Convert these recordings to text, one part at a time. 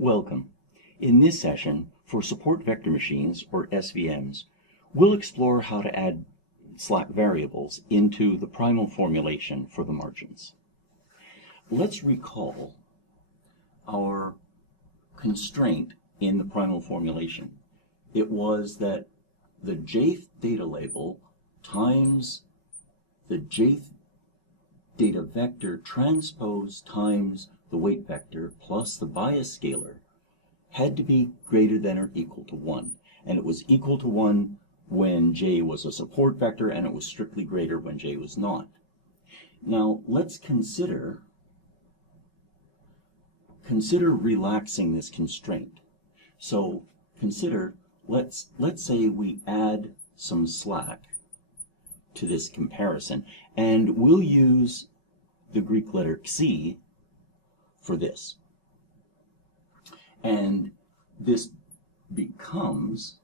Welcome. In this session, for support vector machines, or SVMs, we'll explore how to add slack variables into the primal formulation for the margins. Let's recall our constraint in the primal formulation. It was that the jth data label times the jth data vector transpose times the weight vector plus the bias scalar had to be greater than or equal to 1. And it was equal to 1 when j was a support vector, and it was strictly greater when j was not. Now let's consider relaxing this constraint. So consider, let's say we add some slack to this comparison, and we'll use the Greek letter xi for this. And this becomes,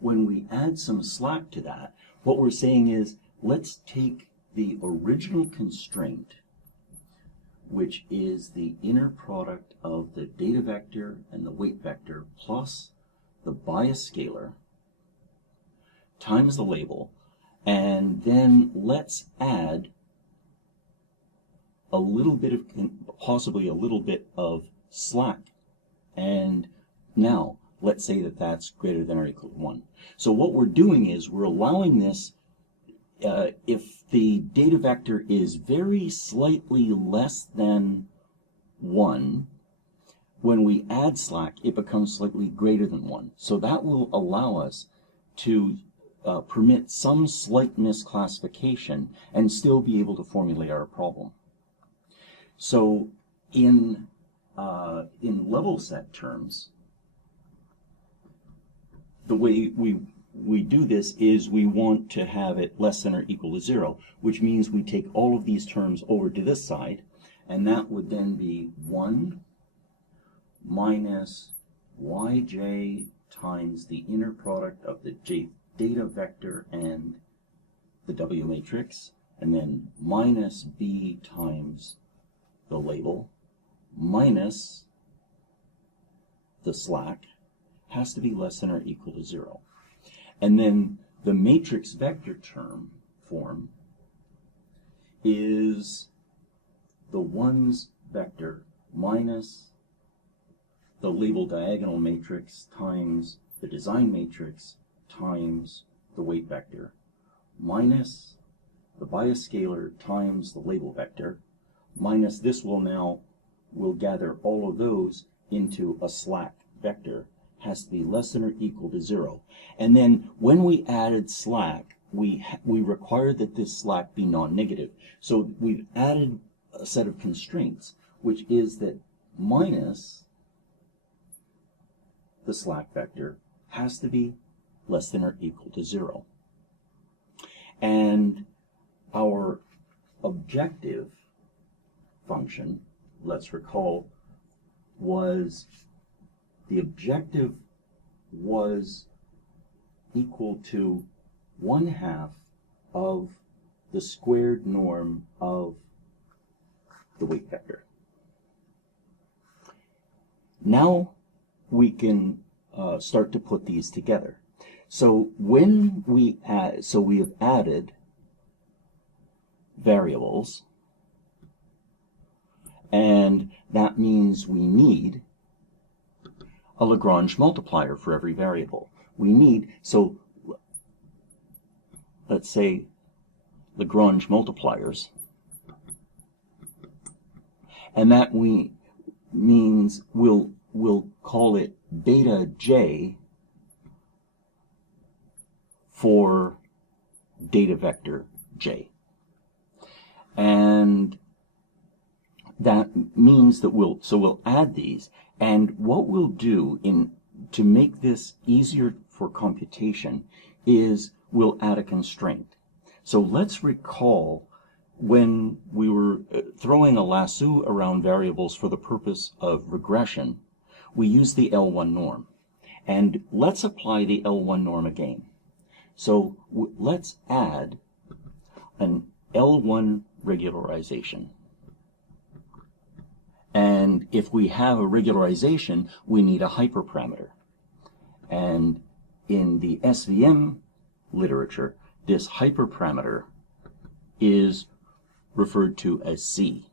when we add some slack to that, what we're saying is, let's take the original constraint, which is the inner product of the data vector and the weight vector plus the bias scalar times the label, and then let's add a little bit of, possibly a little bit of slack. And now let's say that that's greater than or equal to 1. So what we're doing is we're allowing this, if the data vector is very slightly less than 1, when we add slack, it becomes slightly greater than 1. So that will allow us to permit some slight misclassification and still be able to formulate our problem. So in level set terms, the way we do this is we want to have it less than or equal to 0, which means we take all of these terms over to this side, and that would then be 1 minus yj times the inner product of the j data vector and the W matrix, and then minus b times the label minus the slack has to be less than or equal to 0. And then the matrix vector term form is the 1's vector minus the label diagonal matrix times the design matrix times the weight vector minus the bias scalar times the label vector minus this will gather all of those into a slack vector, has to be less than or equal to 0. And then when we added slack, we required that this slack be non-negative. So we've added a set of constraints, which is that minus the slack vector has to be less than or equal to 0. And our objective function, let's recall, was the objective was equal to 1/2 of the squared norm of the weight vector. Now we can start to put these together. So when we add, so we have added variables, and that means we need a Lagrange multiplier for every variable. We need, so let's say Lagrange multipliers, and that means we'll call it beta j for data vector j. And that means that we'll add these, and what we'll do to make this easier for computation is we'll add a constraint. So let's recall when we were throwing a lasso around variables for the purpose of regression, we used the L1 norm. And let's apply the L1 norm again. So let's add an L1 regularization. And if we have a regularization, we need a hyperparameter. And in the SVM literature, this hyperparameter is referred to as C.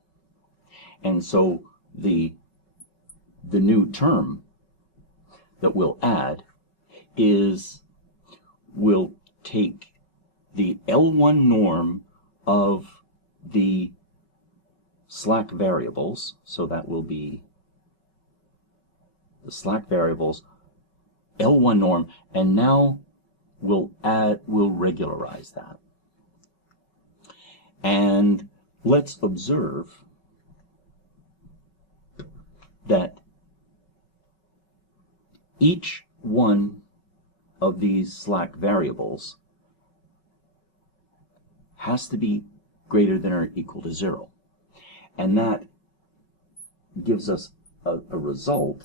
And so the new term that we'll add is we'll take the L1 norm of the slack variables, so that will be the slack variables L1 norm, and now we'll regularize that. And let's observe that each one of these slack variables has to be greater than or equal to 0. And that gives us a result.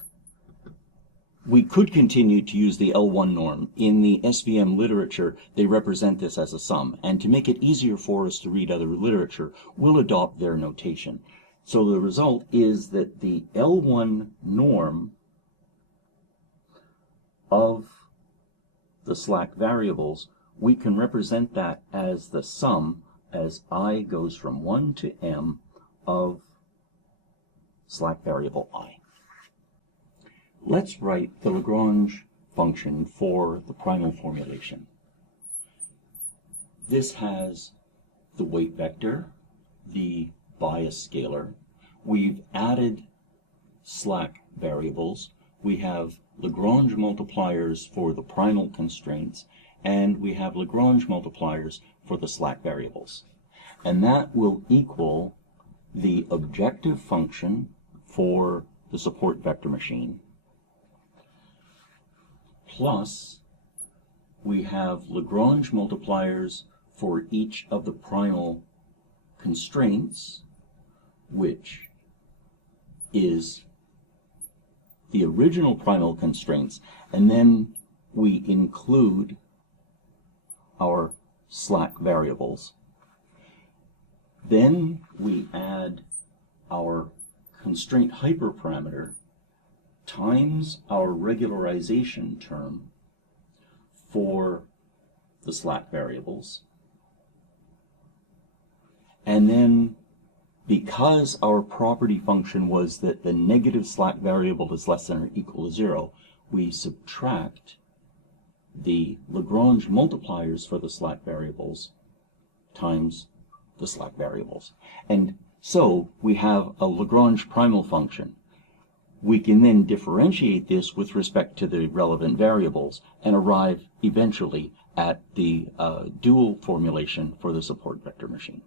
We could continue to use the L1 norm. In the SVM literature, they represent this as a sum. And to make it easier for us to read other literature, we'll adopt their notation. So the result is that the L1 norm of the slack variables, we can represent that as the sum as I goes from 1 to m of slack variable I. Let's write the Lagrange function for the primal formulation. This has the weight vector, the bias scalar. We've added slack variables. We have Lagrange multipliers for the primal constraints, and we have Lagrange multipliers for the slack variables. And that will equal the objective function for the support vector machine, plus we have Lagrange multipliers for each of the primal constraints, which is the original primal constraints, and then we include our slack variables. Then we add our constraint hyperparameter times our regularization term for the slack variables. And then, because our property function was that the negative slack variable is less than or equal to 0, we subtract the Lagrange multipliers for the slack variables times the slack variables. And so we have a Lagrange primal function. We can then differentiate this with respect to the relevant variables and arrive eventually at the dual formulation for the support vector machine.